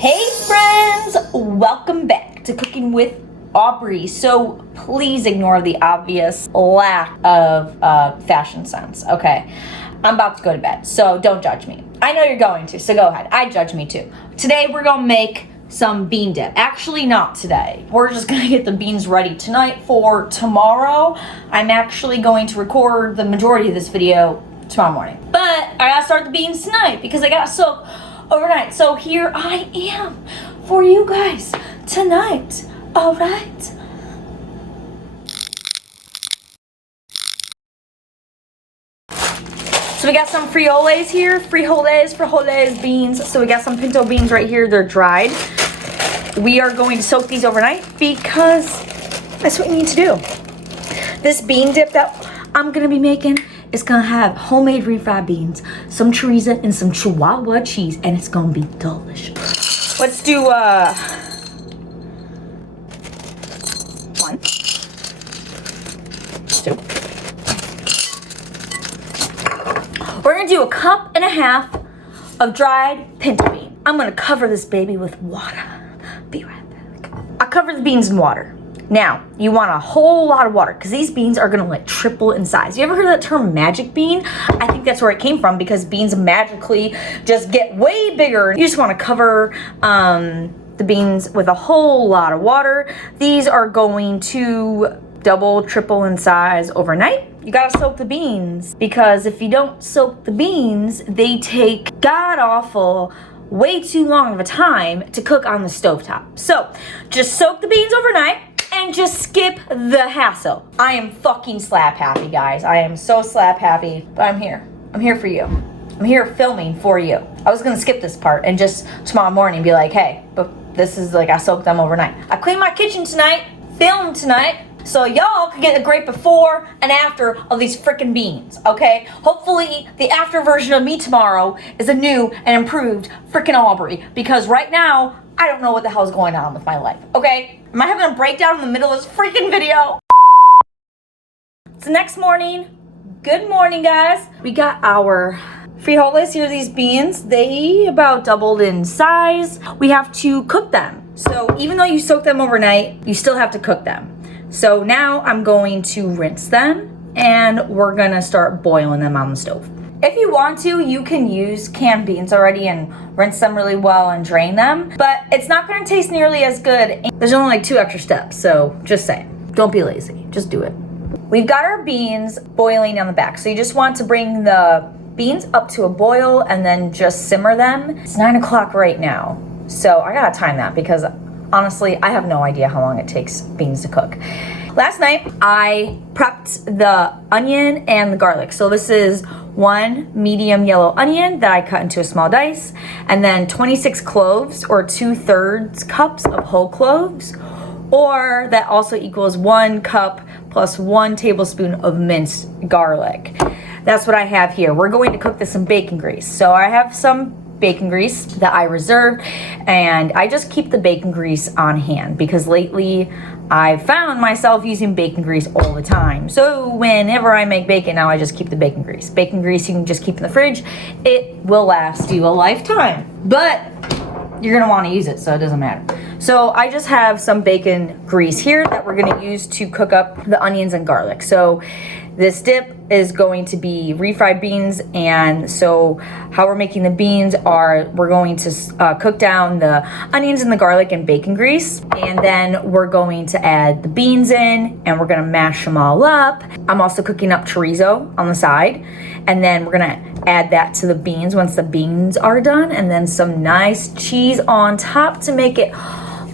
Hey friends, welcome back to Cooking with Aubrey. So please ignore the obvious lack of fashion sense, okay? I'm about to go to bed, so don't judge me. I know you're going to, so go ahead. I judge me too. Today we're gonna make some bean dip. Actually not today. We're just gonna get the beans ready tonight for tomorrow. I'm actually going to record the majority of this video tomorrow morning. But I gotta start the beans tonight because I gotta soak overnight. So here I am for you guys tonight. All right. So we got some frijoles here, frijoles beans. So we got some pinto beans right here. They're dried. We are going to soak these overnight because that's what you need to do. This bean dip that I'm gonna be making is gonna have homemade refried beans, some chorizo, and some Chihuahua cheese, and it's gonna be delicious. Let's do one, two. We're gonna do 1.5 cups of dried pinto bean. I'm gonna cover this baby with water. Be right back. I cover the beans in water. Now, you want a whole lot of water because these beans are gonna like triple in size. You ever heard of that term magic bean? I think that's where it came from because beans magically just get way bigger. You just wanna cover the beans with a whole lot of water. These are going to double, triple in size overnight. You gotta soak the beans because if you don't soak the beans, they take god-awful way too long of a time to cook on the stovetop. So just soak the beans overnight and just skip the hassle. I am fucking slap happy, guys. I am so slap happy, but I'm here. I'm here for you. I'm here filming for you. I was gonna skip this part and just tomorrow morning be like, hey, but this is like I soaked them overnight. I cleaned my kitchen tonight, filmed tonight, so y'all could get a great before and after of these freaking beans, okay? Hopefully the after version of me tomorrow is a new and improved freaking Aubrey because right now, I don't know what the hell's going on with my life, okay? Am I having a breakdown in the middle of this freaking video? It's the next morning. Good morning, guys. We got our frijoles here, these beans. They about doubled in size. We have to cook them. So even though you soak them overnight, you still have to cook them. So now I'm going to rinse them and we're gonna start boiling them on the stove. If you want to, you can use canned beans already and rinse them really well and drain them, but it's not gonna taste nearly as good. There's only like 2 extra steps, so just saying, don't be lazy, just do it. We've got our beans boiling on the back, so you just want to bring the beans up to a boil and then just simmer them. It's 9 o'clock right now, so I gotta time that because honestly, I have no idea how long it takes beans to cook. Last night, I prepped the onion and the garlic. So this is 1 medium yellow onion that I cut into a small dice, and then 26 cloves or 2/3 cups of whole cloves, or that also equals 1 cup plus 1 tablespoon of minced garlic. That's what I have here. We're going to cook this in bacon grease. So I have some bacon grease that I reserved, and I just keep the bacon grease on hand because lately I've found myself using bacon grease all the time. So whenever I make bacon now, I just keep the bacon grease. Bacon grease you can just keep in the fridge. It will last you a lifetime, but you're gonna wanna use it, so it doesn't matter. So I just have some bacon grease here that we're gonna use to cook up the onions and garlic. So this dip is going to be refried beans, and so how we're making the beans are we're going to cook down the onions and the garlic in bacon grease, and then we're going to add the beans in and we're gonna mash them all up. I'm also cooking up chorizo on the side, and then we're gonna add that to the beans once the beans are done, and then some nice cheese on top to make it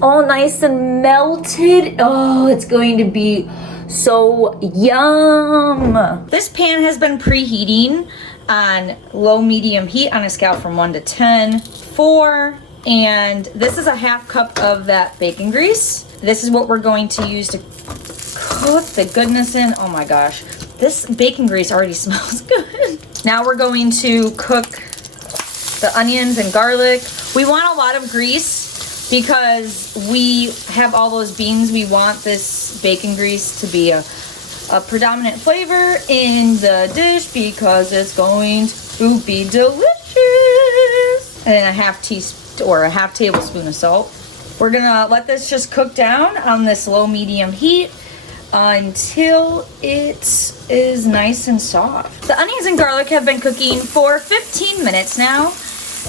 all nice and melted. Oh, it's going to be so yum. This pan has been preheating on low medium heat on a scale from 1 to 10, 4, and this is a 1/2 cup of that bacon grease. This is what we're going to use to cook the goodness in. Oh my gosh, this bacon grease already smells good. Now we're going to cook the onions and garlic. We want a lot of grease because we have all those beans. We want this bacon grease to be a predominant flavor in the dish because it's going to be delicious. And then a 1/2 or a half tablespoon of salt. We're gonna let this just cook down on this low medium heat until it is nice and soft. The onions and garlic have been cooking for 15 minutes now,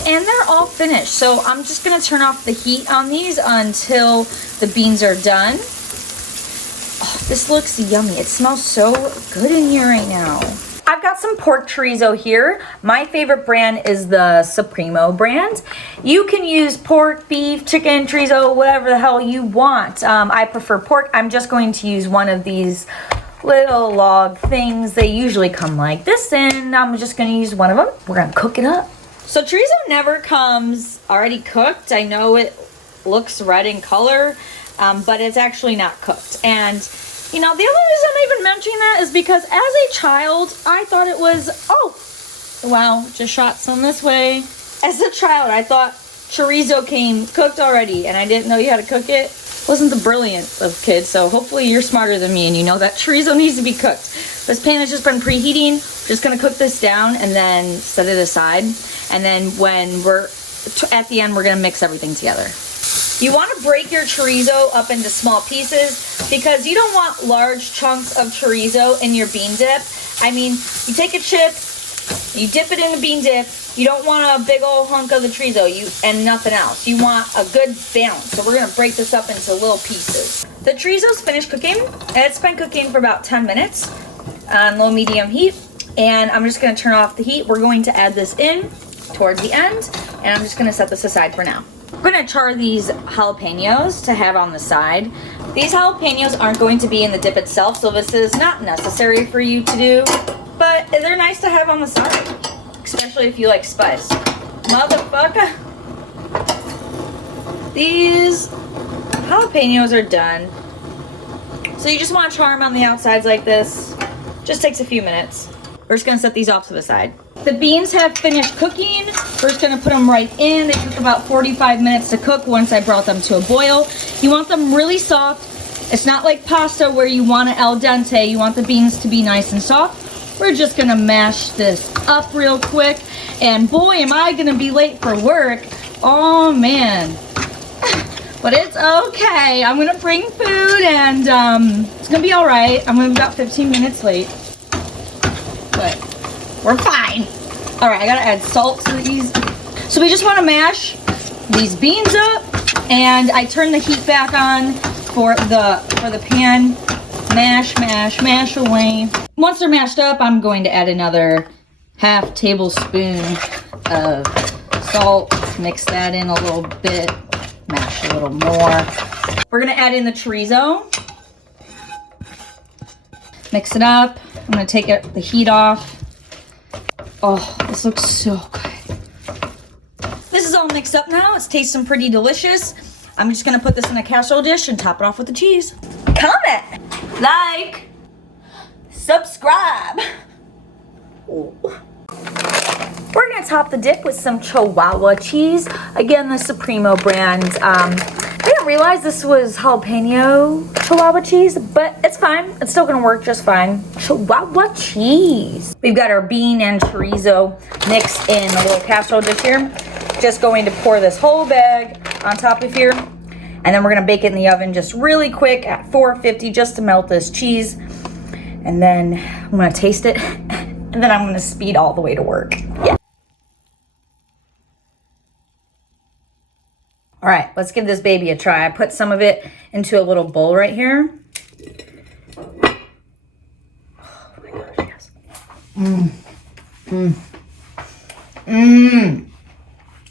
and they're all finished. So I'm just gonna turn off the heat on these until the beans are done. Oh, this looks yummy. It smells so good in here right now. I've got some pork chorizo here. My favorite brand is the Supremo brand. You can use pork, beef, chicken, chorizo, whatever the hell you want. I prefer pork. I'm just going to use one of these little log things. They usually come like this, and I'm just gonna use one of them. We're gonna cook it up. So chorizo never comes already cooked. I know it looks red in color, but it's actually not cooked. And you know, the only reason I'm even mentioning that is because as a child, I thought it was, oh, wow, just shot some this way. As a child, I thought chorizo came cooked already, and I didn't know you had to cook it. Wasn't the brilliant of kids, so hopefully you're smarter than me and you know that chorizo needs to be cooked. This pan has just been preheating. Just gonna cook this down and then set it aside. And then when we're at the end, we're gonna mix everything together. You want to break your chorizo up into small pieces because you don't want large chunks of chorizo in your bean dip. I mean, you take a chip, you dip it in the bean dip. You don't want a big old hunk of the chorizo and nothing else. You want a good balance. So we're going to break this up into little pieces. The chorizo's finished cooking. It's been cooking for about 10 minutes on low medium heat. And I'm just going to turn off the heat. We're going to add this in towards the end. And I'm just going to set this aside for now. We're going to char these jalapenos to have on the side. These jalapenos aren't going to be in the dip itself, so this is not necessary for you to do, but they're nice to have on the side, especially if you like spice. Motherfucker. These jalapenos are done. So you just want to char them on the outsides like this. Just takes a few minutes. We're just going to set these off to the side. The beans have finished cooking. We're just gonna put them right in. They took about 45 minutes to cook once I brought them to a boil. You want them really soft. It's not like pasta where you want it al dente. You want the beans to be nice and soft. We're just gonna mash this up real quick. And boy, am I gonna be late for work. Oh man. But it's okay. I'm gonna bring food and it's gonna be all right. I'm gonna be about 15 minutes late. But we're fine. All right, I gotta add salt to these. So we just wanna mash these beans up, and I turn the heat back on for the pan. Mash, mash, mash away. Once they're mashed up, I'm going to add another half tablespoon of salt. Mix that in a little bit, mash a little more. We're gonna add in the chorizo. Mix it up. I'm gonna take the heat off. Oh, this looks so good. This is all mixed up now. It's tasting pretty delicious. I'm just gonna put this in a casserole dish and top it off with the cheese. Comment, like, subscribe. Ooh. We're gonna top the dip with some Chihuahua cheese. Again, the Supremo brand. I didn't realize this was jalapeno Chihuahua cheese, but it's fine. It's still gonna work just fine. Chihuahua cheese. We've got our bean and chorizo mixed in a little casserole dish here. Just going to pour this whole bag on top of here. And then we're gonna bake it in the oven just really quick at 450 just to melt this cheese. And then I'm gonna taste it. And then I'm gonna speed all the way to work. Yeah. All right, let's give this baby a try. I put some of it into a little bowl right here. Oh my gosh, yes.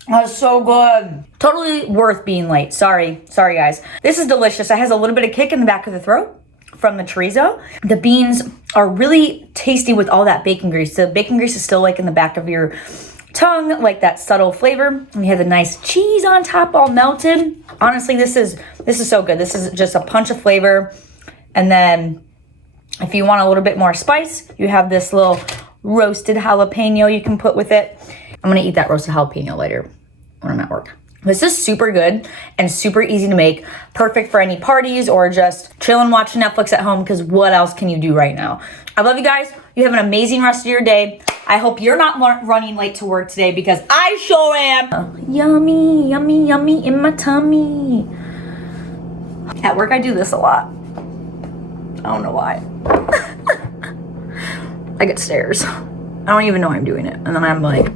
That's so good. Totally worth being late. Sorry guys. This is delicious. It has a little bit of kick in the back of the throat from the chorizo. The beans are really tasty with all that bacon grease. The bacon grease is still like in the back of your tongue, like that subtle flavor. And we have the nice cheese on top all melted. Honestly, this is so good. This is just a punch of flavor. And then if you want a little bit more spice, you have this little roasted jalapeno you can put with it. I'm gonna eat that roasted jalapeno later when I'm at work. This is super good and super easy to make. Perfect for any parties or just chilling watching Netflix at home, because what else can you do right now? I love you guys. You have an amazing rest of your day. I hope you're not running late to work today because I sure am. Yummy, yummy, yummy in my tummy. At work, I do this a lot. I don't know why. I get stares. I don't even know I'm doing it. And then I'm like,